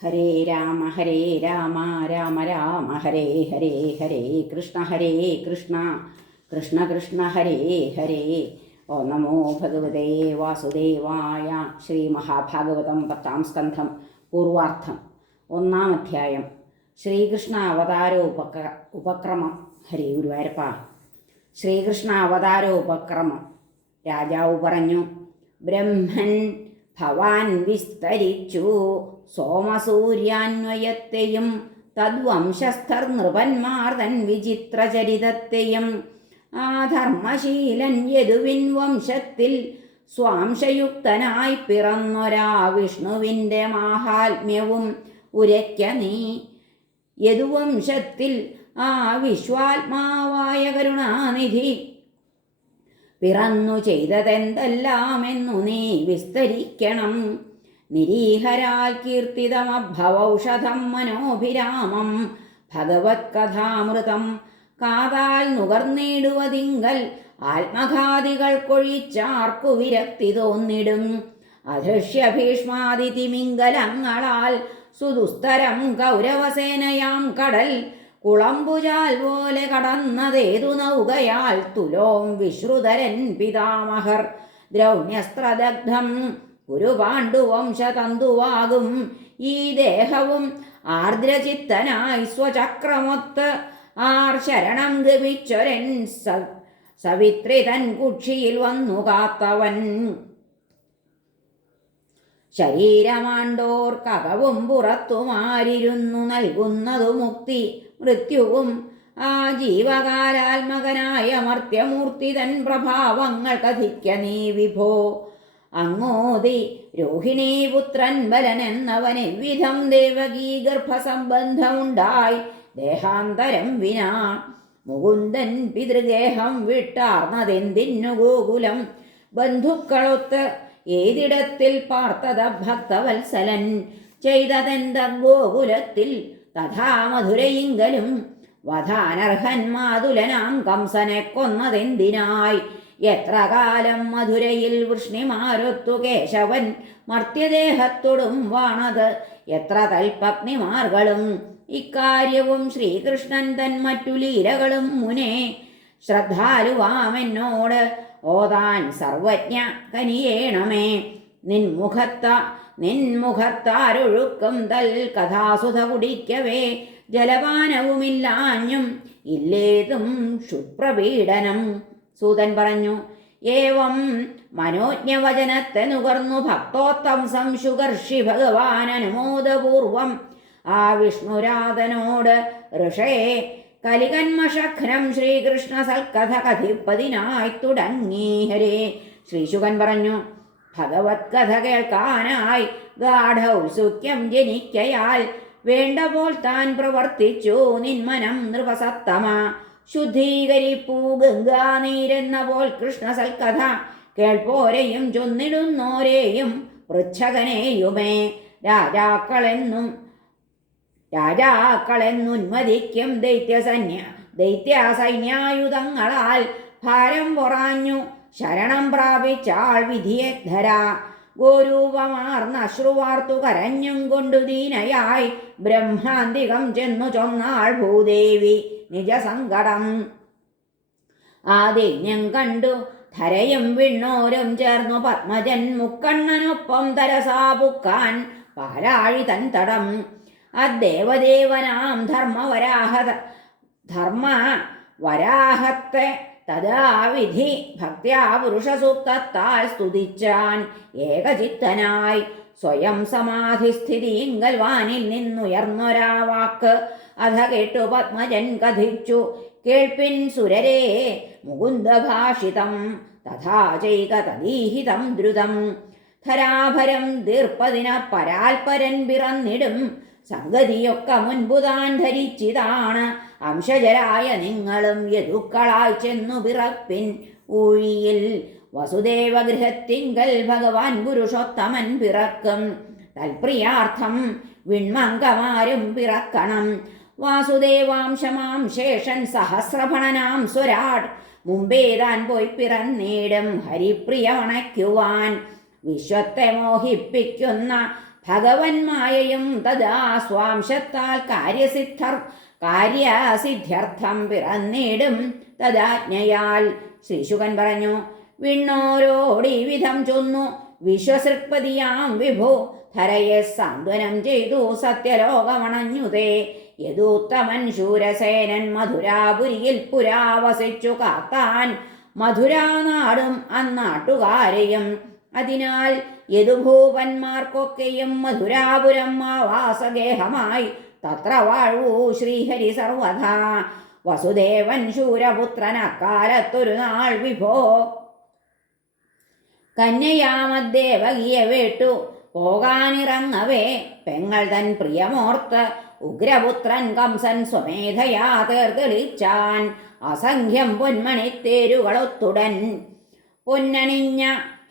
ഹരേ രാമ രാമ രാമ ഹരേ ഹരേ ഹരേ കൃഷ്ണ കൃഷ്ണ കൃഷ്ണ ഹരേ ഹരേ. ഓ നമോ ഭഗവതേ വാസുദേവായ. ശ്രീ മഹാഭാഗവതം 10-ാം സ്കന്ധം പൂർവാർത്ഥം. 1-ാം അധ്യായം. ശ്രീകൃഷ്ണ ഉപക്രമം. ഹരേ ഗുരുവായൂരപ്പ. ശ്രീകൃഷ്ണ ഉപക്രമം. രാജാവ് പറഞ്ഞു, ബ്രഹ്മൻ ഭവാൻ വിസ്തരിച്ചു സോമസൂര്യാന്വയത്തെയും തദ്വംശസ്ഥർ നൃപന്മാർ തൻ വിചിത്രചരിതത്തെയും ആ ധർമ്മശീലൻ യദുവിൻ വംശത്തിൽ സ്വാംശയുക്തനായി പിറന്നൊരാ വിഷ്ണുവിൻ്റെ മാഹാത്മ്യവും ഉരയ്ക്ക നീ. യദുവംശത്തിൽ ആ വിശ്വാത്മാവായ കരുണാനിധി പിറന്നു ചെയ്തതെന്തെല്ലാമെന്നു നീ വിസ്തരിക്കണം. നിരീഹരാൽ കീർത്തിതമഭവൗഷധം മനോഭിരാമം ഭഗവത്കഥാമൃതം കാതാൽ നുകർന്നിടുവതിങ്കൽ ആത്മഘാതികൾക്കൊഴിച്ചാർക്കു വിരക്തി തോന്നിടും. അധൃഷ്യഭീഷ്മാതിഥിമിംഗലങ്ങളാൽ സുദുസ്തരം കൗരവസേനയാം കടൽ കുളമ്പുചാൽ പോലെ കടന്നതേതു നൗകയാൽ തുലോം വിശ്രുതരൻ പിതാമഹർ ദ്രൗണ്യസ്ത്രദഗ്ധം കുരുപാണ്ഡുവംശതന്തുവാകും ഈ ദേഹവും ആർദ്രചിത്തനായി സ്വചക്രമൊത്ത് ആർ ശരണം ഗമിച്ചൊരൻ സവിത്രി തൻ കുക്ഷിയിൽ വന്നു കാത്തവൻ. ശരീരമാണ്ടോർക്കകവും പുറത്തുമാരിരുന്നു നൽകുന്നതു മുക്തി മൃത്യുവും ആ ജീവകാലാത്മകനായ മർത്യമൂർത്തി തൻ പ്രഭാവങ്ങൾ കഥിക്ക നീ വിഭോ. അങ്ങോതി രോഹിണീപുത്രൻ ബലൻ എന്നവന് വിധം ദേവകീ ഗർഭസംബന്ധമുണ്ടായി ദേഹാന്തരം വിനാ. മുകുന്ദൻ പിതൃഗേഹം വിട്ടാർന്നതെന്തിന്നു ഗോകുലം ബന്ധുക്കളൊത്ത് ഏതിടത്തിൽ പാർത്തത ഭക്തവത്സലൻ ചെയ്തതെന്ത ഗോകുലത്തിൽ തഥാ മധുരയിങ്കലും വധാനർഹൻ മാതുലനാം കംസനെ കൊന്നതെന്തിനായി. എത്ര കാലം മധുരയിൽ വൃഷ്ണിമാരൊത്തു കേശവൻ മർത്യദേഹത്തോടും വാണത് എത്ര തൽപഗ്നിമാർകളും. ഇക്കാര്യവും ശ്രീകൃഷ്ണൻ തൻ മറ്റു ലീലകളും മുനേ ശ്രദ്ധാലുവാമെന്നോട് ഓതാൻ സർവജ്ഞ കനിയേണമേ. നിൻമുഖത്താരൊഴുക്കും തൽ കഥാസുധ കുടിക്കവേ ജലപാനവുമില്ലാഞ്ഞും ഇല്ലേതും ക്ഷുപ്രപീഡനം. സൂതൻ പറഞ്ഞു, ഏവം മനോജ്ഞവചനത്തെ നുകർന്നു ഭക്തോത്തംസം ശുകർഷി ഭഗവാൻ അനുമോദപൂർവം ആ വിഷ്ണുരാധനോട് ഋഷേ കലികന്മശഖ്നം ശ്രീകൃഷ്ണ സൽക്കഥ കഥിപ്പതിനായി തുടങ്ങി. ഹരേ. ശ്രീശുകൻ പറഞ്ഞു, ഭഗവത് കഥ കേൾക്കാനായി ഗാഢൗത്സുക്യം ജനിക്കയാൽ വേണ്ടപ്പോൾ താൻ പ്രവർത്തിച്ചു നിന്മനം നൃപസത്തമ. ശുദ്ധീകരിപ്പൂ ഗംഗാനീരെന്ന പോൽ കൃഷ്ണ സൽക്കഥ കേൾപ്പോരെയും ചൊന്നിടുന്നോരെയും പൃച്ഛകനെയുമേ രാജാക്കളെന്നുന്മതിക്കും ദൈത്യസൈന്യായുധങ്ങളാൽ ഭാരം പൊറാഞ്ഞു ശരണം പ്രാപിച്ചാൾ വിധിയധര. ഗോരൂപമാർന്ന അശ്രുവാർത്തു കരഞ്ഞും കൊണ്ടു ദീനയായി ബ്രഹ്മാന്തികം ചെന്നു ചൊന്നാൾ ഭൂദേവി നിജസങ്കടം. ആ ദൈന്യം കണ്ടു ധരയും വിണ്ണോരും ചേർന്നു പത്മജൻ മുക്കണ്ണനൊപ്പം തരസാപുക്കാൻ പാലാഴി തൻ തടം. അദ്ദേവദേവനാം ധർമ്മവരാഹത്തെ തഥാവിധി ഭക്ത്യാ പുരുഷസൂക്തത്താൽ സ്തുതിച്ചാൻ ഏകചിത്തനായി. സ്വയം സമാധിസ്ഥിതിയിങ്കൽ വാനിൽ നിന്നുയർന്നൊരാ വാക്ക് അധ കേട്ടു പത്മജൻ കഥിച്ചു കേൾപ്പിൻ സുരരേ മുകുന്ദഭാഷിതം തഥാ ചെയ്ക തദീഹിതം ദ്രുതം. ധരാഭരം ദീർപ്പതിന പരാൽപരൻ പിറന്നിടും സംഗതിയൊക്കെ മുൻപു താൻ ധരിച്ചിതാണ്. അംശജരായ നിങ്ങളും യദുക്കളായി ചെന്നു പിറപ്പിൻ ഊഴിയിൽ വസുദേവഗൃഹത്തിങ്കൽ ഭഗവാൻ പുരുഷോത്തമൻ പിറക്കും. തൽപ്രിയാർത്ഥം വിൺമങ്കമാരും പിറക്കണം. വാസുദേവാംശമാം ശേഷൻ സഹസ്രഭണനാം സ്വരാട് മുമ്പേ താൻ പോയി പിറന്നിടും ഹരിപ്രിയ വണയ്ക്കുവാൻ. വിശ്വത്തെ മോഹിപ്പിക്കുന്ന ഭഗവന്മായയും തഥാ സ്വാംശത്താൽ കാര്യസിദ്ധ്യർത്ഥം പിറന്നിടും തഥാജ്ഞയാൽ. ശ്രീശുകൻ പറഞ്ഞു, വിണ്ണോരോടി വിധം ചൊന്നു വിശ്വസൃക്പതിയാം വിഭു ധരയെ സാന്ത്വനം ചെയ്തു സത്യലോകമണഞ്ഞുതേ. യദൂത്തമൻ ശൂരസേനൻ മധുരാപുരിയിൽ പുരാവസിച്ചു കാത്താൻ മധുരാനാടും അന്നാട്ടുകാരെയും. അതിനാൽ യദുഭൂപന്മാർക്കൊക്കെയും മധുരാപുരം ആവാസഗേഹമായി തത്ര വാഴൂ ശ്രീഹരി സർവഥാ. വസുദേവൻ ശൂരപുത്രൻ അക്കാലത്തൊരു നാൾ വിഭോ കന്യയാമദ്ദേവകിയെ വേട്ടു പോകാനിറങ്ങവേ പെങ്ങൾ തൻ പ്രിയമോർത്ത് ഉഗ്രപുത്രൻ കംസൻ സ്വമേധയാ തേർത്തെളിച്ചാൻ അസംഖ്യം പൊന്മണിത്തേരുകളൊത്തുടൻ. പൊന്നണിഞ്ഞ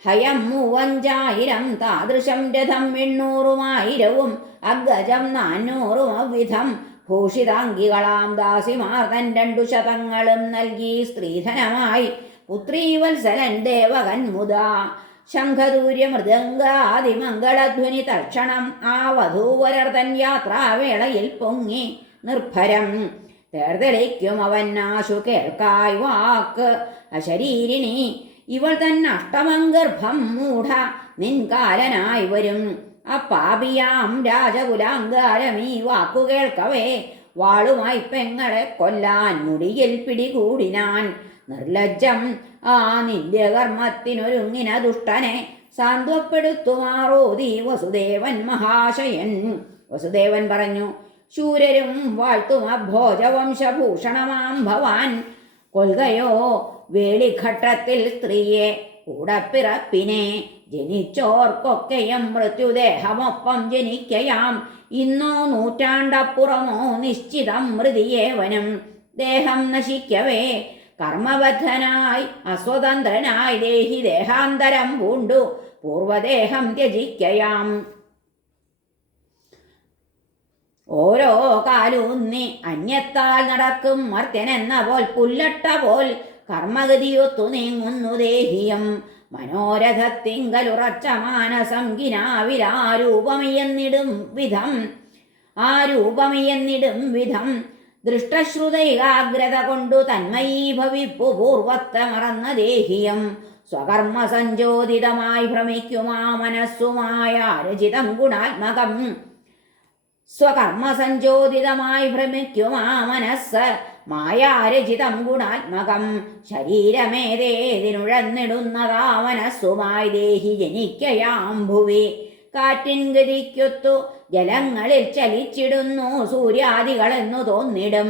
ഹയം 5000 താദൃശം രഥം 800,000 അഗജം 400 അവിധം ഭൂഷിതാംഗികളാം ദാസിമാർ തൻ 2 ശതങ്ങളും നൽകി സ്ത്രീധനമായി പുത്രീവത്സലൻ ദേവകൻ മുതാ. ശംഖദൂര്യ മൃദംഗാദിമംഗളധ്വനി തൽക്ഷണം ആ വധൂവരർ തൻ യാത്രാവേളയിൽ പൊങ്ങി നിർഭരം. തേർതെളിക്കും അവൻ ആശു കേൾക്കായ് വാക്ക് അശരീരിണി ഇവൾ തൻ അഷ്ടമംഗർഭം മൂഢ നിൻകാലനായി വരും. അപ്പാപിയാം രാജകുലാങ്കാരമീ വാക്കു കേൾക്കവേ വാളുമായി പെങ്ങളെ കൊല്ലാൻ മുടിയിൽ പിടികൂടിനാൻ. നിർലജ്ജം ആ നിന്ദ്യകർമ്മത്തിനൊരുങ്ങിന ദുഷ്ടനെ സാന്ത്വപ്പെടുത്തുമാറോതി വസുദേവൻ മഹാശയൻ. വസുദേവൻ പറഞ്ഞു, ശൂരരും വാഴ്ത്തും അഭോജവംശഭൂഷണമാം ഭവാൻ കൊൽകയോ വേളിഘട്ടത്തിൽ സ്ത്രീയെ കൂടപ്പിറപ്പിനെ. ജനിച്ചോർക്കൊക്കെയും മൃത്യുദേഹമൊപ്പം ജനിക്കയാം. ഇന്നോ നൂറ്റാണ്ടപ്പുറമോ നിശ്ചിതം മൃതിയേവനും. ദേഹം നശിക്കവേ കർമ്മബദ്ധനായി അസ്വതന്ത്രനായി ദേഹി ദേഹാന്തരം പൂണ്ടു പൂർവദേഹം ത്യജിക്കയാം. ഓരോ കാലൂന്നി അന്യത്താൽ നടക്കും മർത്യനെന്ന പോൽ പുല്ലട്ട പോൽ കർമ്മഗതിയൊത്തു നീങ്ങുന്നു ദേഹിയം. മനോരഥത്തിങ്കലുറച്ച മാനസം കിനാവിലാരൂപമിയെന്നിടും വിധം ദൃഷ്ടശ്രുതൈകാഗ്രത കൊണ്ടു തന്മയീഭവിപ്പു പൂർവത്തെ മറന്ന ദേഹിയം. സ്വകർമ്മ സഞ്ചോദിതമായി ഭ്രമിക്കുമാ മനസ്സുമായ രചിതം ഗുണാത്മകം. സ്വകർമ്മസഞ്ചോദിതമായി ഭ്രമിക്കുമാ മനസ്സ് മായാരചിതം ഗുണാത്മകം. ശരീരമേതേതിനുഴന്നിടുന്നതാ മനസ്സുമായി ദേഹി ജനിക്കയാം ഭുവി. കാറ്റിൻ ഗതിക്കൊത്തു ജലങ്ങളിൽ ചലിച്ചിടുന്നു സൂര്യാദികളെന്നു തോന്നിടും.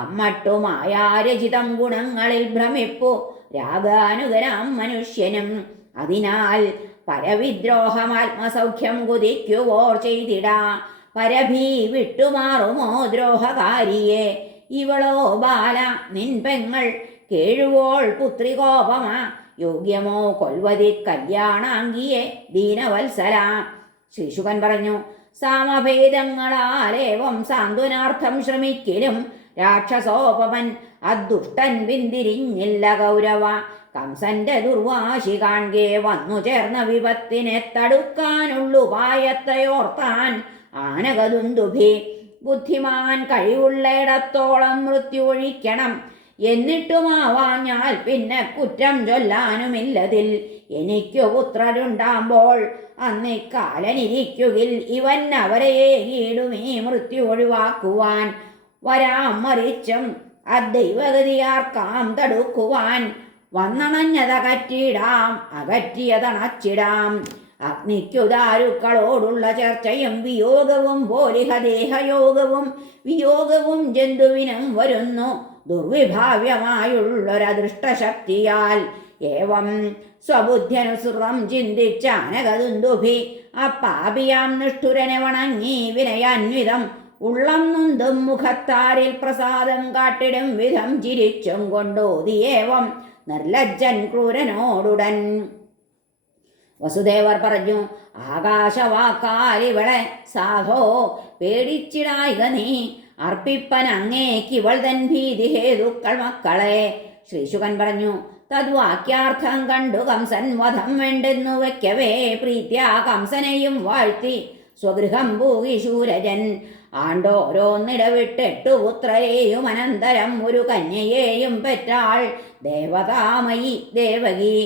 അമ്മട്ടു മായാരചിതം ഗുണങ്ങളിൽ ഭ്രമിപ്പു രാഗാനുഗരാം മനുഷ്യനും. അതിനാൽ പരവിദ്രോഹമാത്മസൗഖ്യം കുതിക്കുവോർ ചെയ്തിടാ. പരഭീ വിട്ടുമാറുമോ ദ്രോഹകാരിയെ. ഇവളോ ബാല നിൻ പെങ്ങൾ കേഴുവോൾ പുത്രികോപമ. യോഗ്യമോ കൊൽവതി കല്യാണാംഗിയെ ദീനവത്സല. ശ്രീശുകൻ പറഞ്ഞു, സാമഭേദങ്ങളാലേവം സാന്ത്വനാർത്ഥം ശ്രമിക്കലും രാക്ഷസോപമൻ അദുഷ്ടൻ പിന്തിരിഞ്ഞില്ല കൗരവ. കംസന്റെ ദുർവാശി കാൺകെ വന്നു ചേർന്ന വിപത്തിനെ തടുക്കാനുള്ളുപായത്തെയോർത്താൻ ആനകദുന്ദുഭി. ബുദ്ധിമാൻ കഴിവുള്ളയിടത്തോളം മൃത്യു ഒഴിക്കണം. എന്നിട്ടുമാവാഞ്ഞാൽ പിന്നെ കുറ്റം ചൊല്ലാനുമില്ലതിൽ. എനിക്കു പുത്രരുണ്ടാകുമ്പോൾ അന്നിക്കാലനിരിക്കുകിൽ ഇവൻ അവരെയേകിടുമീ മൃത്യു ഒഴിവാക്കുവാൻ. വരാം മറിച്ചും അദൈവഗതിയാർക്കാം തടുക്കുവാൻ. വന്നണഞ്ഞതകറ്റിടാം അകറ്റിയതണച്ചിടാം. അഗ്നിക്കു ദാരുക്കളോടുള്ള ചർച്ചയും വിയോഗവും പോലിഹ ദേഹയോഗവും വിയോഗവും ജന്തുവിനും വരുന്നു ദുർവിഭാവ്യമായുള്ളൊരദൃഷ്ടശക്തിയാൽ. ഏവം സ്വബുദ്ധ്യനുസൃതം ചിന്തിച്ച അനകദുന്ദുഭി അപ്പാപിയാം നിഷ്ഠുരനെ വണങ്ങി വിനയാന്വിതം. ഉള്ളം നൊന്തും മുഖത്താരിൽ പ്രസാദം കാട്ടിടും വിധം ചിരിച്ചും കൊണ്ടോതിയേവം നിർലജ്ജൻ ക്രൂരനോടുടൻ. വസുദേവർ പറഞ്ഞു, ആകാശവാക്കാലിവളെ സാധോ പേടിച്ചിടായിക നീ. അർപ്പിപ്പൻ അങ്ങേക്കിവൾ തൻ ഭീതി ഹേതുക്കൾ മക്കളെ. ശ്രീശുകൻ പറഞ്ഞു, തദ്വാക്യാർത്ഥം കണ്ടു കംസൻ വധം വേണ്ടെന്നു വയ്ക്കവേ പ്രീത്യാ കംസനെയും വാഴ്ത്തി സ്വഗൃഹം പൂകി ശൂരജൻ. ആണ്ടോരോന്നിടവിട്ടെട്ടു പുത്രരെയും അനന്തരം ഒരു കന്യയെയും പെറ്റാൾ ദേവതാമയി ദേവകി.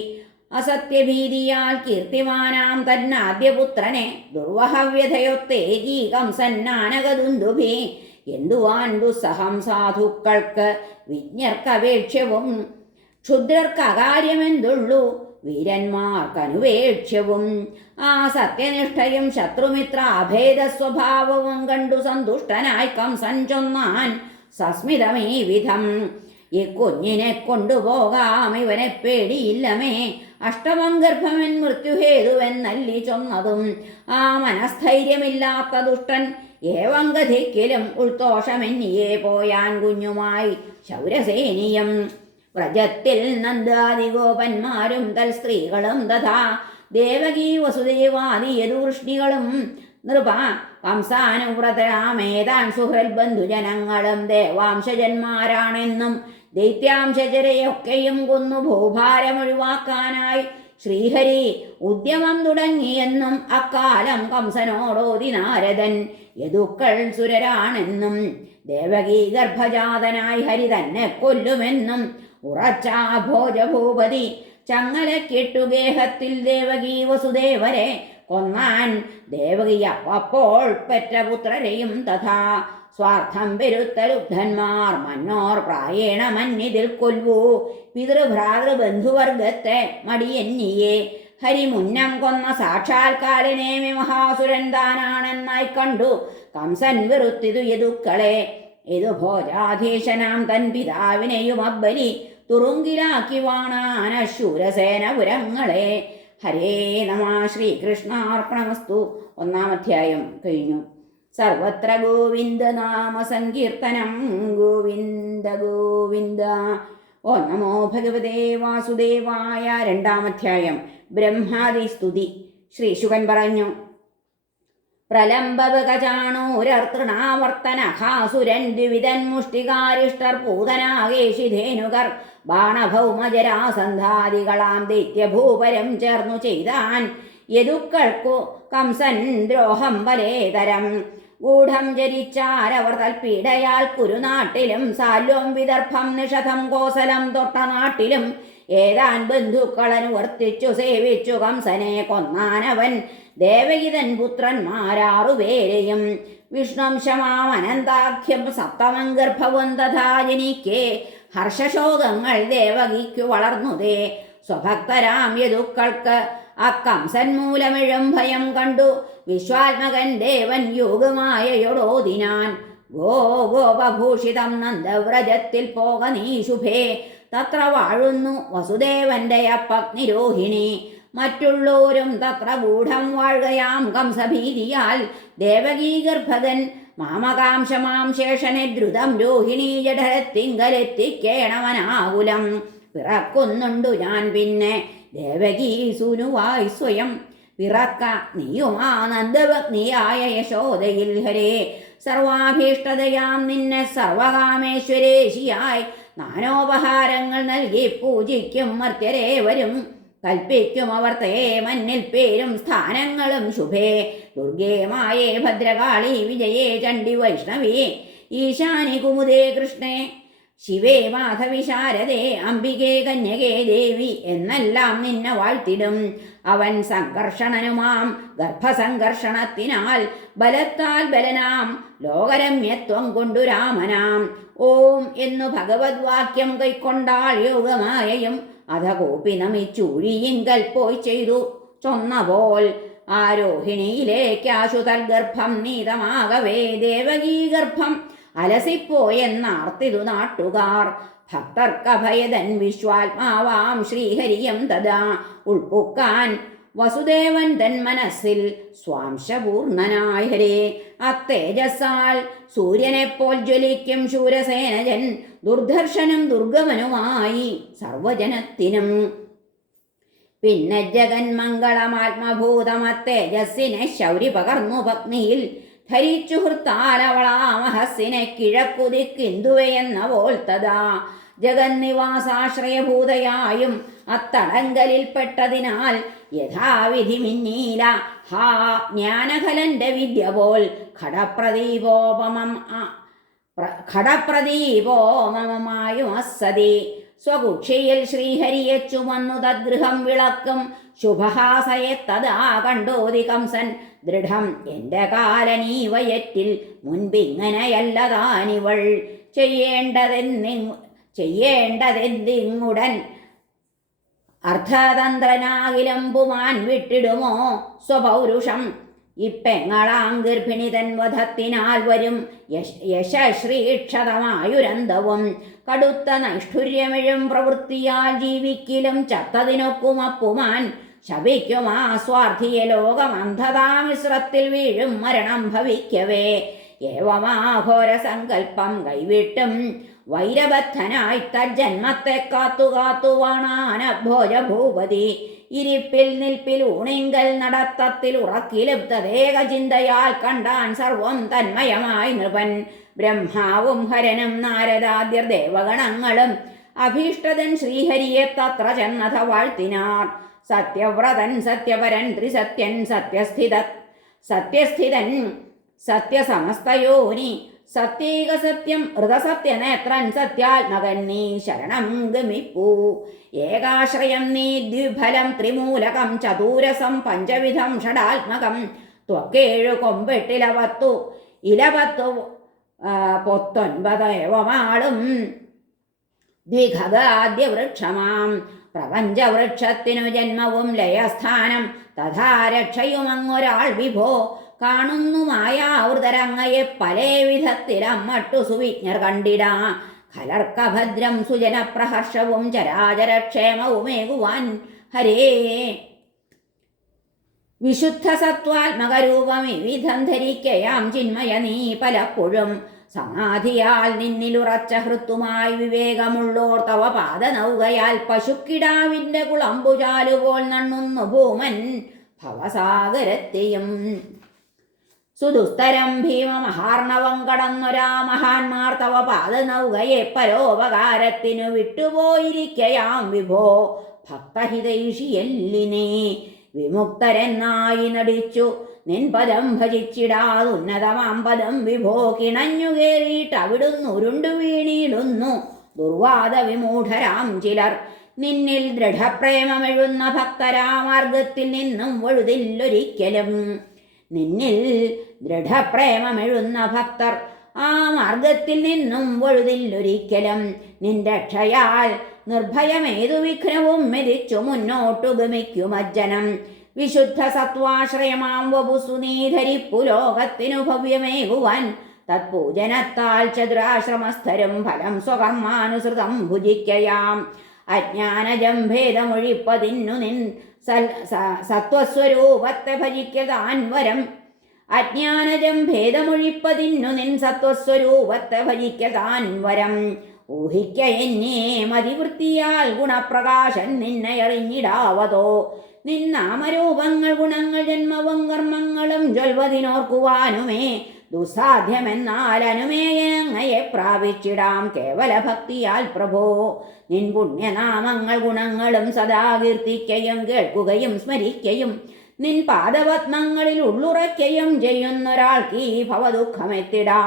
അസത്യഭീതിയാൽ കീർത്തിമാനാം തന്നാദ്യപുത്രനെ ദുർവഹവ്യഥയൊത്തേകി കംസന്നാനകദുന്ദുഭി. എന്തുവാൻ ദുസ്സഹം സാധുക്കൾക്ക് വിജ്ഞർക്കപേക്ഷ്യവും ക്ഷുദ്രർക്കകാര്യമെന്തുള്ളൂ വീരന്മാർക്കനുവേക്ഷ്യവും. ആ സത്യനിഷ്ഠയും ശത്രുമിത്ര അഭേദ സ്വഭാവവും കണ്ടു സന്തുഷ്ടനായി കംസൻ ചൊന്നാൻ സസ്മിതമീ വിധം. ഈ കുഞ്ഞിനെ കൊണ്ടുപോകാം, ഇവനെ പേടിയില്ലമേ. അഷ്ടമം ഗർഭമെൻ മൃത്യുഹേതുവെന്നല്ലി ചൊന്നതും ആ മനസ്ഥൈര്യമില്ലാത്ത ദുഷ്ടൻ ഏവം ഗതിക്കിലും ഉൾത്തോഷമെന്നിയെ പോയാൻ കുഞ്ഞുമായി ശൗരസേനിയം. വ്രജത്തിൽ നന്ദാദിഗോപന്മാരും തൽ സ്ത്രീകളും തഥാ ദേവകീ വസുദേവാദി യദുവൃഷ്ണികളും നൃപ കംസാനുവ്രതരാമേതാൻ സുഹൃൽ ബന്ധുജനങ്ങളും ദേവാംശജന്മാരാണെന്നും ദൈത്യാംശജരെയൊക്കെയും കൊന്നു ഭൂഭാരമൊഴിവാക്കാനായി ശ്രീഹരി ഉദ്യമം തുടങ്ങിയെന്നും അക്കാലം കംസനോടോതി നാരദൻ. യദുക്കൾ സുരരാണെന്നും ദേവകീ ഗർഭജാതനായി ഹരി തന്നെ കൊല്ലുമെന്നും ഉറച്ച ഭോജഭൂപതി ചങ്ങലക്കിട്ടു ഗേഹത്തിൽ ദേവകീ വസുദേവരെ കൊന്നാൻ. ദേവകി അപ്പോൾ പെറ്റ പുത്രരെയും തഥാ സ്വാർത്ഥം പെരുത്തലുബ്ധന്മാർ മന്നോർ പ്രായേണ മന്നിതിൽ കൊൽവൂ പിതൃഭ്രാതൃബന്ധുവർഗത്തെ മടിയെന്നിയെ. ഹരി മുന്നം കൊന്ന സാക്ഷാൽക്കാരനെ മഹാസുരൻ താനാണെന്നായി കണ്ടു കംസൻ വെറുത്തിതു യദുക്കളെ. ഇതു ഭോജാധീശനാം തൻ പിതാവിനെയും അബ്ബലി തുറുങ്കിലാക്കി വാണാന ശൂരസേനപുരങ്ങളെ. ഹരേ നമ. ശ്രീകൃഷ്ണാർപ്പണമസ്തു. 1-ാം അധ്യായം കഴിഞ്ഞു. സർവത്ര ഗോവിന്ദ നാമ സങ്കീർത്തനം. ഗോവിന്ദ ഗോവിന്ദ. ഓ നമോ ഭഗവതേ വാസുദേവായ. 2-ാം അധ്യായം ബ്രഹ്മാദി സ്തുതി. ശ്രീശുകൻ പറഞ്ഞു: പ്രലംബകചാണൂരർത്തൃണാവർത്തനഹാസുരൻ ദ്വിവിധൻ മുഷ്ടികാരിഷ്ടർ പൂതനാകേശിധേനുകർ ബാണഭൗമജരാസന്ധാദികളാം ദൈത്യഭൂപരം ചേർന്നു ചെയ്താൻ യദുക്കൾക്കു കംസൻ ദ്രോഹം പലേതരം. ഗൂഢം ജരിച്ചാരവർ തൽപീഡയാൽ കുരുനാട്ടിലും സാല്വം വിദർഭം നിഷധം കോസലം തൊട്ട നാട്ടിലും ഏതാൻ ബന്ധുക്കളനുവർത്തിച്ചു സേവിച്ചു കംസനെ കൊന്നാനവൻ ദേവകിതൻ പുത്രന്മാരാറുപേരെയും. വിഷ്ണുംശമാം അനന്താഖ്യം സപ്തമം ഗർഭവും തഥാ ജനിക്കേ ഹർഷശോകങ്ങൾ ദേവകിക്കു വളർന്നുതേ. സ്വഭക്തരാം യദുക്കൾക്ക് അക്കംസൻ മൂലമിഴും ഭയം കണ്ടു വിശ്വാത്മകൻ ദേവൻ യോഗമായയൊടോതിനാൻ: ഗോപഭൂഷിതം നന്ദവ്രജത്തിൽ പോക നീ ശുഭേ. തത്ര വാഴുന്നു വസുദേവന്റെ അപ്പഗ്നിരോഹിണി. മറ്റുള്ളോരും തത്ര ഗൂഢം വാഴുകയാം കംസഭീതിയാൽ. ദേവകീ ഗർഭകൻ മാമകാംശമാം ശേഷനെ ദ്രുതം രോഹിണീ ജഠരത്തിങ്കലെത്തിക്കേണവനാകുലം. പിറക്കുന്നുണ്ടു ഞാൻ പിന്നെ ദേവകീ സൂനുവായി സ്വയം. പിറക്ക നീയുമാ നന്ദഭഗ്നിയായ യശോദയിൽ ഹരേ. സർവാഭീഷ്ടതയാം നിന്നെ സർവകാമേശ്വരേശിയായി നാനോപഹാരങ്ങൾ നൽകി പൂജിക്കും മർത്യരേവരും. കൽപ്പിക്കും അവർ തേ മന്നിൽ പേരും സ്ഥാനങ്ങളും ശുഭേ. ദുർഗേ മായേ ഭദ്രകാളി വിജയേ ചണ്ഡി വൈഷ്ണവി ഈശാനി കുമുദേ കൃഷ്ണേ ശിവേ മാധവി ശാരദേ അംബികേ കന്യകേ ദേവി എന്നെല്ലാം നിന്നെ വാഴ്ത്തിടും. അവൻ സംഘർഷണനുമാം ഗർഭസംഘർഷണത്തിനാൽ ബലത്താൽ ബലനാം ലോകരമ്യത്വം കൊണ്ടു രാമനാം. ഓം എന്നു ഭഗവത് വാക്യം കൈക്കൊണ്ടാൾ യോഗമായയും അധ കോപ്പി നമിച്ചൂഴിയിങ്കൽ പോയി ചെയ്തു ചൊന്ന പോൽ. ആരോഹിണിയിലേക്കാശു തൽഗർഭം നീതമാകവേ ദേവകീ ഗർഭം അലസിപ്പോയെന്നാർത്തിതു നാട്ടുകാർ. ഭക്തർക്കഭയതൻ വിശ്വാത്മാവാം ശ്രീഹരിയം തഥാ ഉൾപ്പൊക്കാൻ വസുദേവൻ തൻ മനസ്സിൽ സ്വാംശപൂർണനായ ഹരേ. അത്തേജസ്സാൽ സൂര്യനെപ്പോൽ ജ്വലിക്കും ശൂരസേനജൻ ദുർധർഷനും ദുർഗമനുമായി സർവജനത്തിനും. പിന്നെ ജഗന്മംഗളമാത്മഭൂതമത്തേജസ്സിനെ ശൗരി പകർന്നു പത്നിയിൽ ധരിച്ചു ഹൃത്താലവളാമഹസ്സിനെ കിഴക്കുതിക്കിന്തുവയെന്ന പോൽ തഥാ ജഗന്നിവാസാശ്രയഭൂതയായും അത്തടങ്കലിൽപ്പെട്ടതിനാൽ യഥാവിധി മിന്നീല ഹാ ജ്ഞാനകലന്റെ വിദ്യ പോൽ ഖടപ്രദീപോമമായും അസതി. സ്വകുക്ഷിയിൽ ശ്രീഹരിയെ ചുമന്നു തദ്ഗൃഹം വിളക്കും ശുഭഹാസയെ തഥാ കണ്ടോതി കംസൻ ദൃഢം. എന്റെ കാലനീ വയറ്റിൽ മുൻപിങ്ങനെയല്ലതാനിവൾ ചെയ്യേണ്ടതെന്തിങ്ങുടൻ അർത്ഥതന്ത്രനാകിലമ്പുമാൻ വിട്ടിടുമോ സ്വപൗരുഷം. ഇപ്പെങ്ങളാം ഗർഭിണി തൻ വധത്തിനാൽ വരും യശശ്രീക്ഷതമായുരന്തവും കടുത്ത നൈഷ്ഠുര്യമിഴും പ്രവൃത്തിയാൽ ജീവിക്കിലും ചത്തതിനൊക്കുമപ്പുമാൻ ശപിക്കുമാ സ്വാർത്ഥിയ ലോകമന്ധതാമിശ്രത്തിൽ വീഴും മരണം ഭവിക്കവേ. ഏവമാഘോര സങ്കല്പം കൈവിട്ടും വൈരബദ്ധനായി തജ്ജന്മത്തെ കാത്തുവാണാന ഭോജഭൂപതി. ഇരിപ്പിൽ നിൽപ്പിൽ ഊണിങ്കൽ നടത്തത്തിൽ ഉറക്കിലും തദേക ചിന്തയാൽ കണ്ടാൻ സർവം തന്മയമായി നൃപൻ. ബ്രഹ്മാവും ഹരനും നാരദാദ്യർ ദേവഗണങ്ങളും അഭീഷ്ടതൻ ശ്രീഹരിയെ തത്ര ചെന്നഥ വാഴ്ത്തിനാർ. സത്യവ്രതൻ സത്യപരൻ ത്രിസത്യൻ സത്യസ്ഥിതൻ സത്യസമസ്തയോനി സത്യേക സത്യം ഹൃദസത്യനേത്രൻ സത്യാത്മകൻ നീ ശരണം ഗമിപ്പൂ. ഏകാശ്രയം നീ ദ്വിഫലം ത്രിമൂലകം ചതൂരസം പഞ്ചവിധം ഷഡാത്മകം ത്വക്കേഴു കൊമ്പെട്ടിലവത്തു ഇലപത്തു പൊത്തൊൻപതേവമാളും ദ്വിഖഗാദ്യവൃക്ഷമാം പ്രപഞ്ചവൃക്ഷത്തിനു ജന്മവും ലയസ്ഥാനം തഥാ രക്ഷയുമങ്ങൊരാൾ വിഭോ. കാണുന്നു മായാവൃതരങ്ങയെ പലേ വിധത്തിലമ്മട്ടു സുവിജ്ഞർ കണ്ടിടാ. ഖലർക്കഭദ്രം സുജനപ്രഹർഷവും ചരാചരക്ഷേമവുമേകുവാൻ ഹരേ. വിശുദ്ധ സത്വാത്മകരൂപം വിവിധം ധരിക്കയാം ചിന്മയ നീ പലപ്പോഴും. സമാധിയാൽ നിന്നിലുറച്ച ഹൃത്തുമായി വിവേകമുള്ളോർ തവ പാദനൗകയാൽ പശുക്കിടാവിന്റെ കുളമ്പുചാലുപോൽ നണ്ണുന്നു ഭൂമൻ ഭവസാഗരത്തെയും. സുദുസ്തരം ഭീമമഹാർണവം കടന്നൊരാ മഹാന്മാർ തവ പാദനൗകയെ പരോപകാരത്തിനു വിട്ടുപോയിരിക്കയാം വിഭോ. ഭക്തഹിതൈഷിയല്ലിനെ വിമുക്തരെന്നായി നടിച്ചു നിൻ പദം ഭജിച്ചിടാതുന്നതമാം പദം വിഭോ. കിണഞ്ഞു കേറിയിട്ട് അവിടുന്ന് ഉരുണ്ടു വീണിടുന്നു ദുർവാദ വിമൂഢരാം ചിലർ. നിന്നിൽ ദൃഢപ്രേമമെഴുന്ന ഭക്തരാമാർഗത്തിൽ നിന്നും വഴുതില്ലൊരിക്കലും. നിന്നിൽ ദൃഢപ്രേമമെഴുന്ന ഭക്തർ ആ മാർഗത്തിൽ നിന്നും വഴുതില്ലൊരിക്കലും. നിന്റെ രക്ഷയാൽ നിർഭയമേതു വിഘ്നവും മെതിച്ചു മുന്നോട്ടു ഗമിക്കുമജ്ജനം. വിശുദ്ധ സത്വാശ്രയമാം വപുസു നീ ധരിപ്പു ലോകത്തിനു ഭവ്യമേകുവാൻ. തത്പൂജനത്താൽ ചതുരാശ്രമസ്ഥരും ഫലം സ്വകർമാനുസൃതം ഭുജിക്കയാം. അജ്ഞാനജം ഭേദമൊഴിപ്പതിന്നു നിൻ സത്വസ്വരൂപത്തെ ഭജിക്കതാൻ വരം. അജ്ഞാനജം ഭേദമൊഴിപ്പതിന്നു നിൻ സത്വസ്വരൂപത്തെ ഭജിക്കതാൻ വരം. ഊഹിക്ക എന്നെ മതിവൃത്തിയാൽ ഗുണപ്രകാശൻ നിന്നെ അറിഞ്ഞിടാവതോ. നിന്നാമരൂപങ്ങൾ ഗുണങ്ങൾ ജന്മവും കർമ്മങ്ങളും ജ്വൽവതിനോർക്കുവാനുമേ ദുസ്സാധ്യമെന്നാൽ അനുമേയനങ്ങയെ പ്രാപിച്ചിടാം കേവല ഭക്തിയാൽ പ്രഭോ. നിൻ പുണ്യനാമങ്ങൾ ഗുണങ്ങളും സദാ കീർത്തിക്കയും കേൾക്കുകയും സ്മരിക്കയും നിൻ പാദപത്മങ്ങളിൽ ഉള്ളുറയ്ക്കയും ചെയ്യുന്നൊരാൾക്ക് ഈ ഭവദുഃഖമെത്തിടാ.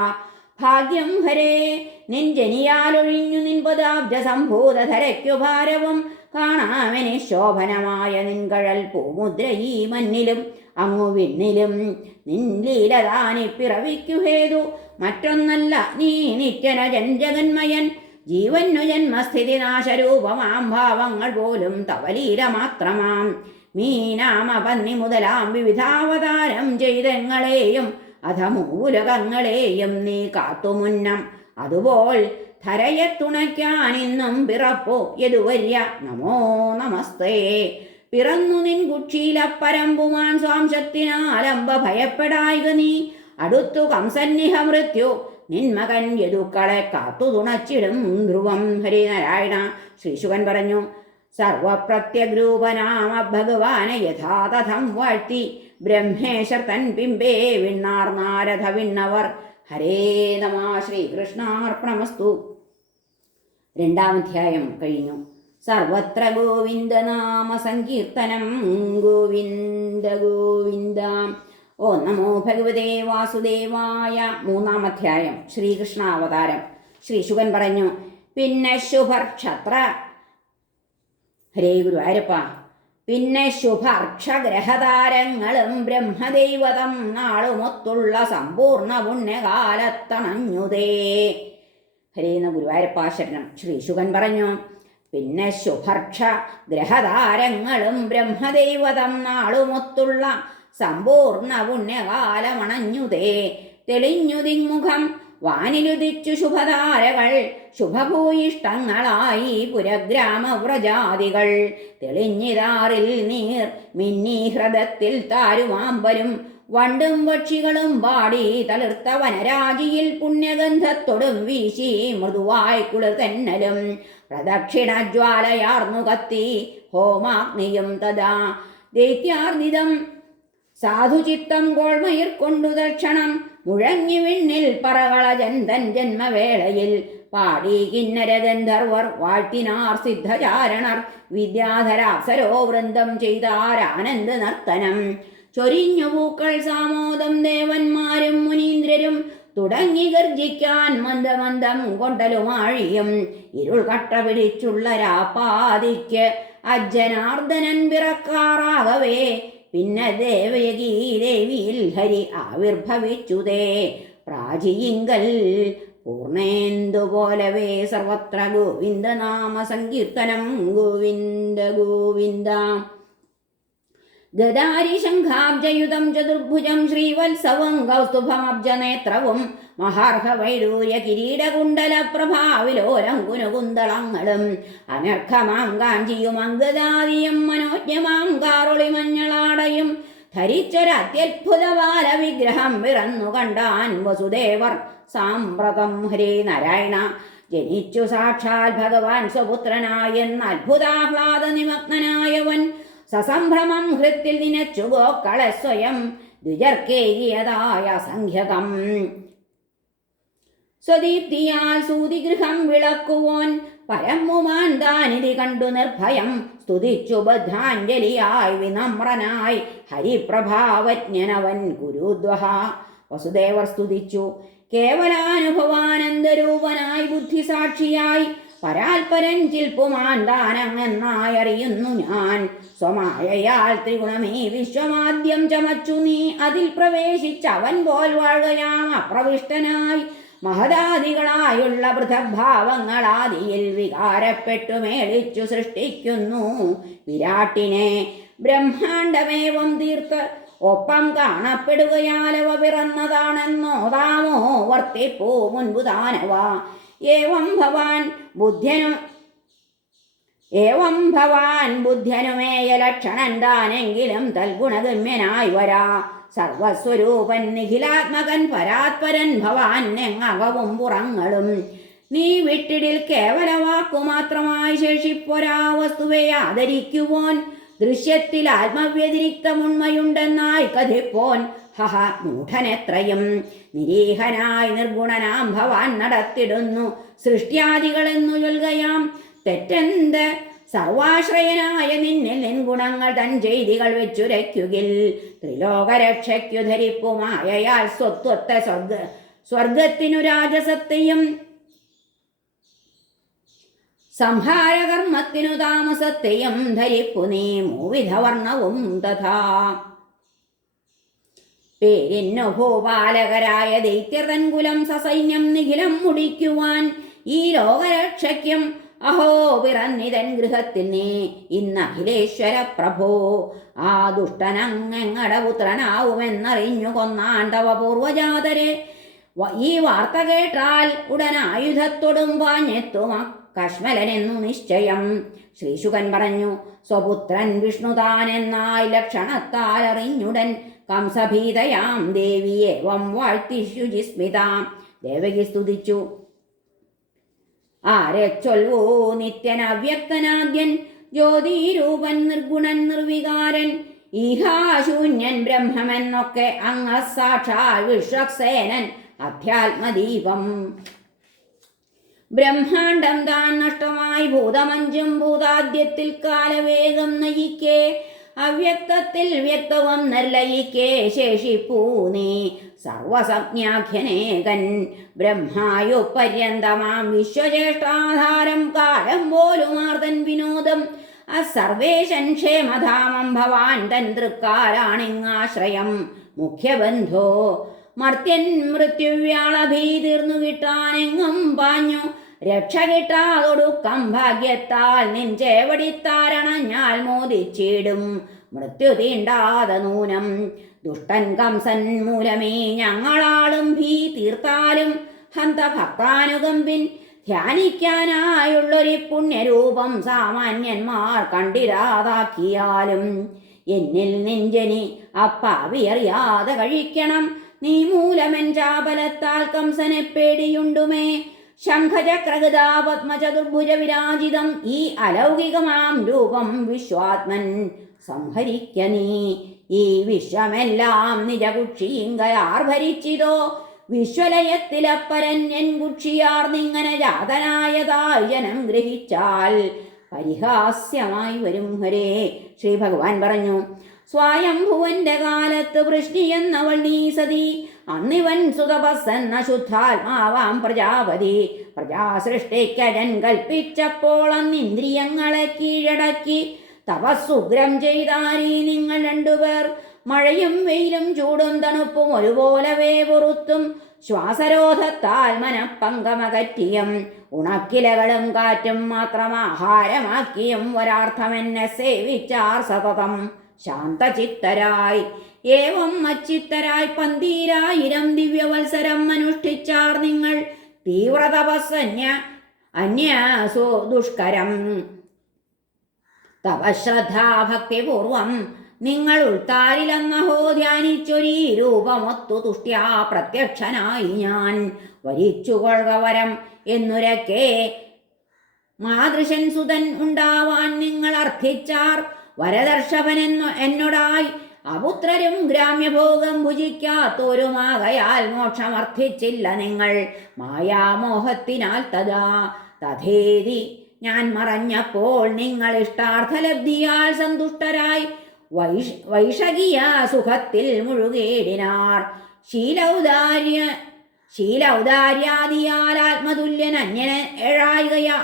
ഭാഗ്യം ഹരേ നിൻ ജനിയാലൊഴിഞ്ഞു നിൻ പദാബ്ജ സംഭൂതധരയ്ക്കു ഭാരവും കാണാമെനി ശോഭനമായ നിൻകഴൽ പൂമുദ്ര ഈ മഞ്ഞിലും അങ്ങു വിണ്ണിലും. നിൻ ലീലതാനി പിറവിക്കു ഹേതു മറ്റൊന്നല്ല നീ നിത്യനജൻ ജഗന്മയൻ. ജീവന്നു ജന്മസ്ഥിതി നാശരൂപമാം ഭാവങ്ങൾ പോലും തവലീല മാത്രമാം. മീനാമ പന്നി മുതലാം വിവിധാവതാരം ചെയ്തങ്ങളെയും അധമൂലകങ്ങളെയും നീ കാത്തുമുന്നം. അതുപോൽ ധരയെ തുണയ്ക്കാനിന്നും പിറപ്പോ യദുവര്യ നമോ നമസ്തേ. പിറന്നു നിൻ കുക്ഷീലപ്പരമ്പുമാൻ സ്വാംശത്തിനാലമ്പ ഭയപ്പെടായിക നീ. അടുത്തു കംസന്നിഹ മൃത്യു നിൻ മകൻ യദുക്കളെ കാത്തു തുണച്ചിടും ധ്രുവം. ഹരിനാരായണ. ശ്രീശുകൻ പറഞ്ഞു, സർവപ്രത്യഗ്രൂപനാമ ഭഗവാനെ യഥാതഥം വാഴ്ത്തി ബ്രഹ്മേശ്വർ തൻ പിമ്പേ വിണ്ണാർ നാരദ വിണ്ണവർ. ഹരേ നമ. ശ്രീകൃഷ്ണാർപ്പണമസ്തു. രണ്ടാമധ്യായം കഴിഞ്ഞു. സർവത്ര ഗോവിന്ദനാമ സങ്കീർത്തനം. ഗോവിന്ദ ഗോവിന്ദ. ഓ നമോ ഭഗവതേ വാസുദേവായ. മൂന്നാമധ്യായം ശ്രീകൃഷ്ണാവതാരം. ശ്രീശുകൻ പറഞ്ഞു, പിന്നെ ശുഭർക്ഷത്ര ഹരേ ഗുരുവായൂരപ്പ. പിന്നെ ശുഭർക്ഷഗ്രഹതാരങ്ങളും ബ്രഹ്മദൈവതം നാളുമൊത്തുള്ള സമ്പൂർണ്ണ പുണ്യകാലത്തണഞ്ഞുതേ. ഹരേന്ന ഗുരുവായൂരപ്പ ശരണം. ശ്രീശുകൻ പറഞ്ഞു, പിന്നെ ശുഭർക്ഷ ഗ്രഹതാരങ്ങളും ബ്രഹ്മദൈവതം നാളുമൊത്തുള്ള സമ്പൂർണ്ണ പുണ്യകാലമണഞ്ഞുതേ. തെളിഞ്ഞു ദിങ്മുഖം വാനിലുദിച്ചു ശുഭതാരകൾ, ശുഭഭൂയിഷ്ടങ്ങളായി പുരഗ്രാമവ്രജാതികൾ. തെളിഞ്ഞിതാറിൽ നീർ മിന്നി ഹൃദത്തിൽ താരുമാമ്പലും, വണ്ടും പക്ഷികളും പാടി തളിർത്ത വനരാജിയിൽ പുണ്യഗന്ധത്തൊടും വീശി മൃദുവായി കുളിർ തെന്നലും. പ്രദക്ഷിണജ്വാലയാർന്നു കത്തി ഹോമാഗ്നിയും തഥാ ദൈത്യാർദിതം സാധുചിത്തം കോൾമയിർ കൊണ്ടു തക്ഷണം മുഴങ്ങി വിണ്ണിൽ പറകള ജന്തൻ ജന്മവേളയിൽ. പാടി കിന്നര ഗന്ധർവർ വാഴ്ത്തിനാർ സിദ്ധചാരണർ, വിദ്യാധരാപ്സരോ വൃന്ദം ചെയ്താരാനന്ദ നർത്തനം. ചൊരിഞ്ഞു പൂക്കൾ സാമോദം ദേവന്മാരും മുനീന്ദ്രരും, തുടങ്ങി ഗർജിക്കാൻ മന്ദമന്ദം കൊണ്ടലുമാഴിയും. ഇരുൾ കട്ട പിടിച്ചുള്ള രാപ്പാതിക്ക് അജ്ജനാർദ്ദനൻ പിറക്കാറാകവേ, പിന്നെ ദേവയകീ ദേവിയിൽ ഹരി ആവിർഭവിച്ചുതേ. പ്രാചിയിങ്കൽ പൂർണേന്ദുപോലവേ സർവത്ര ഗോവിന്ദനാമ സങ്കീർത്തനം. ഗോവിന്ദ ഗോവിന്ദ. ഗദാരി ശംഖാബ്ജയുധം ചതുർഭുജം ശ്രീവത്സവം കൗസ്തുഭമബ്ജനേത്രവും, മഹാർഹ വൈഡൂര്യ കിരീടകുണ്ടല പ്രഭാവിലോലം കുനുകുന്തളങ്ങളും, അനർഘമാം കാഞ്ചിയും അങ്കദാദിയും മനോജ്ഞമാം കാറൊളി മഞ്ഞളാടയും ധരിച്ചൊരത്യത്ഭുത ബാലവിഗ്രഹം പിറന്നു കണ്ടാൻ വസുദേവർ സാമ്പ്രതം. ഹരേ നാരായണ. ജനിച്ചു സാക്ഷാൽ ഭഗവാൻ സ്വപുത്രനായെന്ന അത്ഭുതാഹ്ലാദ നിമഗ്നനായവൻ സസംഭ്രമം ഹൃത്തിൽ നിനച്ചു ഗോക്കളെ സ്വയം ദ്വിജർക്കേകിയതായ സംഖ്യകം. സ്വദീപ്തിയാൽ സൂതിഗൃഹം വിളക്കുവോൻ പരമുമാൻ താനിധി കണ്ടു നിർഭയം സ്തുതിച്ചു ബദ്ധാഞ്ജലിയായി വിനമ്രനായി ഹരിപ്രഭാവജ്ഞനവൻ ഗുരുദ്വഹ. വസുദേവർ സ്തുതിച്ചു. കേവലാനുഭവാനന്ദരൂപനായി ബുദ്ധിസാക്ഷിയായി പരാൽപരൻ ചിൽപ്പുമാൻ താനങ്ങെന്നായറിയുന്നു ഞാൻ. സ്വമായയാൽ ത്രിഗുണമേ വിശ്വമാദ്യം ചമച്ചു നീ അതിൽ പ്രവേശിച്ചവൻ പോൽ വാഴുകയാം അപ്രവിഷ്ടനായി. മഹദാദികളായുള്ള പൃഥഗ്ഭാവങ്ങളാദിയിൽ വികാരപ്പെട്ടു മേളിച്ചു സൃഷ്ടിക്കുന്നു വിരാട്ടിനെ. ബ്രഹ്മാണ്ടമേവം തീർത്ത് ഒപ്പം കാണപ്പെടുകയാലവ പിറന്നതാണെന്നോതാമോ വർത്തിപ്പൂ മുൻപു താനവ. ഏവം ഭവാൻ ബുദ്ധ്യനുമേയ ലക്ഷണൻ താനെങ്കിലും തൽഗുണഗമ്യനായി വരാ. സർവസ്വരൂപൻ നിഖിലാത്മകൻ പരാത്പരൻ ഭവാൻ എങ്ങകവും പുറങ്ങളും. നീ വിട്ടിടിൽ കേവല വാക്കുമാത്രമായി ശേഷിപ്പൊരാ വസ്തുവെ ആദരിക്കുവോൻ. ദൃശ്യത്തിൽ ആത്മവ്യതിരിക്തമുണ്മയുണ്ടെന്നായി കഥിപ്പോൻ. ഹഹ മൂഢനെത്രയും. നിരീഹനായി നിർഗുണനാം ഭവാൻ നടത്തിടുന്നു സൃഷ്ട്യാദികളെന്നു ചൊൽകയാം. തെറ്റെന്ത് സർവാശ്രയനായ നിന്നിൽ നിൻ ഗുണങ്ങൾ തൻ ചെയ്തികൾ വെച്ചുരയ്ക്കുകിൽ. ത്രിലോകരക്ഷയ്ക്കു ധരിപ്പുമായയാൽ സ്വത്വത്തെ സ്വർഗത്തിനു രാജസത്തെയും സംഹാരകർമ്മത്തിനു താമസത്തെയും ധരിപ്പു നീ മൂവിധവർണവും തഥാ. പേരിന്നു ഭൂപാലകരായ ദൈത്യർതൻകുലം സസൈന്യം നിഖിലം മുടിക്കുവാൻ ഈ ലോകരക്ഷയ്ക്കും അഹോ പിറന്നിതൻ ഗൃഹത്തിൽ നീ ഇന്ന് അഖിലേശ്വര പ്രഭോ. ആ ദുഷ്ടനങ്ങെങ്ങട പുത്രനാവുമെന്നറിഞ്ഞു കൊന്നാൻ തവ പൂർവജാതരെ. ഈ വാർത്ത കേട്ടാൽ ഉടൻ ആയുധത്തോടും പാഞ്ഞെത്തുമ കശ്മലനെന്നു നിശ്ചയം. ശ്രീശുകൻ പറഞ്ഞു, സ്വപുത്രൻ വിഷ്ണുതാനെന്നായി ലക്ഷണത്താൽ അറിഞ്ഞുടൻ കംസഭീതയാം ദേവിയേവം വാഴ്ത്തി ശുചിസ്മിതാം. ദേവകി സ്തുതിച്ചു. ആരെ ചൊൽവോ നിത്യൻ അവ്യക്തനാദ്യൻ ജ്യോതിരൂപൻ നിർഗുണൻ നിർവികാരൻ ഈഹാശൂന്യൻ ബ്രഹ്മമെന്നൊക്കെ അങ്ങ സാക്ഷാൽ വിശ്വക്സേനൻ അധ്യാത്മദീപം. ബ്രഹ്മാണ്ടം താൻ നഷ്ടമായി ഭൂതമഞ്ചും ഭൂതാദ്യത്തിൽ കാലവേഗം നയിക്കേ അവ്യക്തത്തിൽ വ്യക്തവും നിർലയിക്കേ ശേഷിപ്പൂ നീ സർവസജ്ഞാഖ്യനേകൻ ബ്രഹ്മായു പര്യന്തമാം വിശ്വചേഷ്ടാധാരം കാലം പോലുമാർത്തൻ വിനോദം അസർവേശൻ ക്ഷേമധാമം ഭവാൻ തൻ തൃക്കാലാണിങ്ങാശ്രയം മുഖ്യബന്ധോ മർത്യൻ മൃത്യുവ്യാളഭീതീർന്നു കിട്ടാനെങ്ങും പാഞ്ഞു രക്ഷ കിട്ടാതൊടുക്കം ഭാഗ്യത്താൽ നിൻ ചേവടിത്താരണഞ്ഞാൽ മോദിച്ചിടും മൃത്യു തീണ്ടാതെ നൂനം ദുഷ്ടൻ കംസൻ മൂലമേ ഞങ്ങളാളും തീർത്താലും ഹന്തഭക്താനുകമ്പിൻ ധ്യാനിക്കാനായുള്ളൊരു പുണ്യരൂപം സാമാന്യന്മാർ കണ്ടിരാതാക്കിയാലും എന്നിൽ നെഞ്ചനി അപ്പാവിയറിയാതെ കഴിക്കണം നീ മൂലമൻ ചാപലത്താൽ കംസനെ പേടിയുണ്ടുമേ ശംഖചക്രഗദാ പത്മചതുർഭുജ വിരാജിതം ഈ അലൗകികമാം രൂപം വിശ്വാത്മൻ സംഹരിക്ക നീ ഈ വിശ്വമെല്ലാം നിജകുക്ഷിങ്കയാർ ഭരിച്ചിതോ വിശ്വലയത്തിലപ്പരൻ എൻ കുക്ഷിയാർ നിങ്ങനെ ജാതനായതായി ജനം ഗ്രഹിച്ചാൽ പരിഹാസ്യമായി വരും ഹരേ. ശ്രീ ഭഗവാൻ പറഞ്ഞു, സ്വയംഭുവന്റെ കാലത്ത് വൃഷ്ണി എന്നവൾ നീ സതി അന്നിവൻ സുതപസ്സെന്ന ശുദ്ധാത്മാവാം പ്രജാപതി പ്രജാസൃഷ്ടിക്കജൻ കൽപ്പിച്ചപ്പോൾ അന്നിന്ദ്രിയങ്ങളെ കീഴടക്കി തപസ്സുഗ്രം ചെയ്താരീ നിങ്ങൾ രണ്ടുപേർ മഴയും വെയിലും ചൂടും തണുപ്പും ഒരുപോലവേ പൊറുത്തും ശ്വാസരോധത്താൽ മനപ്പങ്കമകറ്റിയും ഉണക്കിലകളും കാറ്റും മാത്രം ആഹാരമാക്കിയും ഒരാർത്ഥമെന്നെ സേവിച്ചാർ സതതം ശാന്തചിത്തരായി ഏവം അച്ചിത്തരായി 12000 ദിവ്യവത്സരം അനുഷ്ഠിച്ചാർ നിങ്ങൾ തീവ്രതപസ്സന്യ അന്യാസോ ദുഷ്കരം തപശ്രദ്ധാഭക്തിപൂർവം നിങ്ങൾ ഉൾത്താരിലെന്നഹോ ധ്യാനിച്ചൊരീ രൂപമൊത്തു തുഷ്ട്യാ പ്രത്യക്ഷനായി ഞാൻ വരിച്ചുകൊള്ളുക വരം എന്നുരക്കെ മാതൃശൻ സുതൻ ഉണ്ടാവാൻ നിങ്ങൾ അർത്ഥിച്ചാർ വരദർശവൻ എന്നോടായി അപുത്രരും ഗ്രാമ്യഭോഗം ഭുജിക്കാത്തോരുമാകയാൽ മോക്ഷമർത്ഥിച്ചില്ല നിങ്ങൾ മായാമോഹത്തിനാൽ തഥേതി ഞാൻ മറഞ്ഞപ്പോൾ നിങ്ങൾ ഇഷ്ടാർത്ഥലബ്ധിയാൽ സന്തുഷ്ടരായി വൈഷകിയ സുഖത്തിൽ മുഴുകേടിനാർ ശീലൗദാര്യാദിയാൽ ആത്മതുല്യൻ അന്യനഴായികയാൽ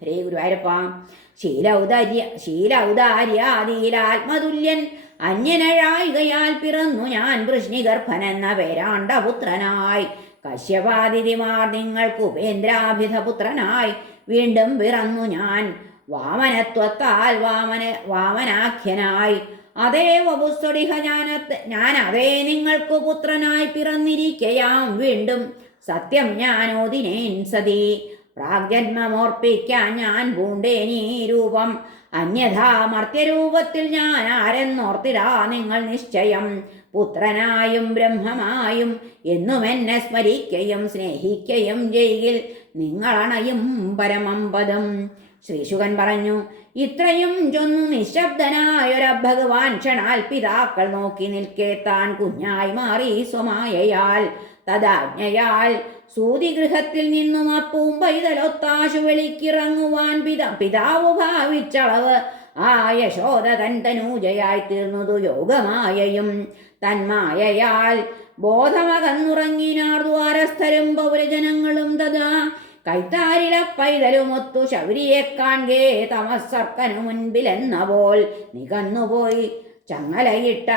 ഹരേ ഗുരുവായൂരപ്പ ശീലൗദാര്യാദിയിൽ ആത്മതുല്യൻ അന്യനഴായികയാൽ പിറന്നു ഞാൻ വൃഷ്ണിഗർഭനെന്ന പേരാണ്ടപുത്രനായി കശ്യപാതിഥിമാർ നിങ്ങൾക്ക് ഉപേന്ദ്രാഭിധപുത്രനായി വീണ്ടും പിറന്നു ഞാൻ വാമനത്വത്താൽ വാമനാഖ്യനായി അതേ വപുസ്തുടിഹ ഞാൻ അതേ നിങ്ങൾക്ക് പുത്രനായി പിറന്നിരിക്കയാം വീണ്ടും സത്യം ഞാനോദിനേൻ സതി പ്രാഗ്ജന്മമോർപ്പിക്കാൻ ഞാൻ പൂണ്ടേനീ രൂപം അന്യഥാ മർത്യരൂപത്തിൽ ഞാൻ ആരെന്നോർത്തിടാ നിങ്ങൾ നിശ്ചയം പുത്രനായും ബ്രഹ്മമായും എന്നും എന്നെ സ്മരിക്കയും സ്നേഹിക്കയും ചെയ്യിൽ നിങ്ങളണയും പരമം പദം. ശ്രീശുകൻ പറഞ്ഞു, ഇത്രയും ചൊന്നു നിശബ്ദനായൊര ഭഗവാൻ ക്ഷണാൽ പിതാക്കൾ നോക്കി നിൽക്കെ താൻ കുഞ്ഞായി മാറി സ്വമായയാൽ തദാജ്ഞയാൽ സൂതിഗൃഹത്തിൽ നിന്നും അപ്പൂമ്പൈതലൊത്താശു വെളിക്കിറങ്ങുവാൻ പിതാവ് ഭാവിച്ചളവ് ആ യശോദ തൻ തനൂജയായി തീർന്നതു യോഗമായയും തന്മായയാൽ ബോധമകന്നുറങ്ങിനാർ ദ്വാരസ്ഥരും പൗരജനങ്ങളും തഥാ കൈത്താരില പൈതലുമൊത്തു ശൗരിയെ കാൺകേ തമസ്സർക്കനു മുൻപിലെന്ന പോൽ നികന്നുപോയി ചങ്ങലയിട്ട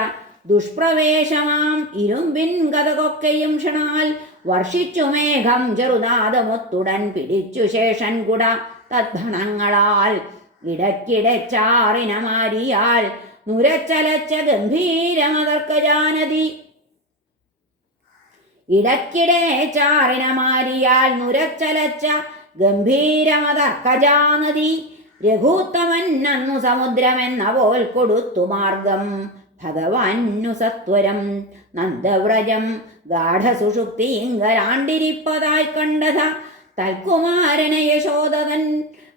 ദുഷ്പ്രവേശമാം ഇരുമ്പിൻ കഥകൊക്കെയും ക്ഷണാൽ വർഷിച്ചു മേഘം ചെറുനാദമൊത്തുടൻ പിടിച്ചു ശേഷൻ കുട തദ്ഭണങ്ങളാൽ ഇടയ്ക്കിടെ ചാറിനമാരിയാൽ നുരച്ചലച്ച ഗംഭീരമതർക്കജാനതി ഇടയ്ക്കിടെ ചാറിനമാരിയാൽ നുരച്ചലച്ച ഗംഭീരമതർക്കജാനതി രഘൂത്തമൻ അന്നു സമുദ്രമെന്ന പോൽ കൊടുത്തു മാർഗം ഭഗവാന്നു സത്വരം നന്ദവ്രജം ഗാഠസുഷുപ്തിങ്കരാണ്ടിരിപ്പതായി കണ്ടത തൽകുമാരനെ യശോദതൻ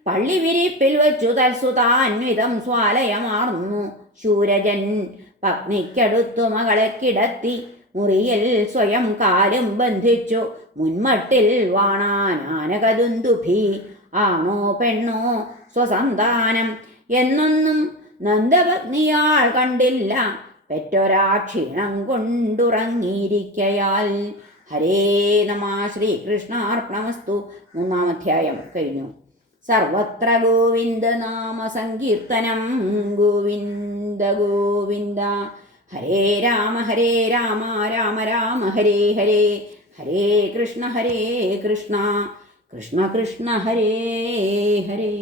പള്ളിവിരിപ്പിൽ വച്ചു തൽസുതാന്വിതം സ്വാലയമാർന്നു ശൂരജൻ പത്നിക്കടുത്തു മകളെ കിടത്തി മുറിയിൽ സ്വയം കാലും ബന്ധിച്ചു മുൻമട്ടിൽ വാണാനാനകദുന്ദുഭി. ആണോ പെണ്ണോ സ്വസന്താനം എന്നൊന്നും നന്ദപത്നിയാൾ കണ്ടില്ല, പെറ്റൊരാ ക്ഷീണം കൊണ്ടുറങ്ങിയിരിക്കയാൽ. ഹരേ നമ. ശ്രീകൃഷ്ണാർപ്പണമസ്തു. 3-ാം അധ്യായം കഴിഞ്ഞു. സർവത്ര ഗോവിന്ദ നാമ സങ്കീർത്തനം. ഗോവിന്ദ ഗോവിന്ദ. ഹരേ രാമ രാമ രാമ ഹരേ ഹരേ. ഹരേ കൃഷ്ണ കൃഷ്ണ കൃഷ്ണ കൃഷ്ണ ഹരേ ഹരേ.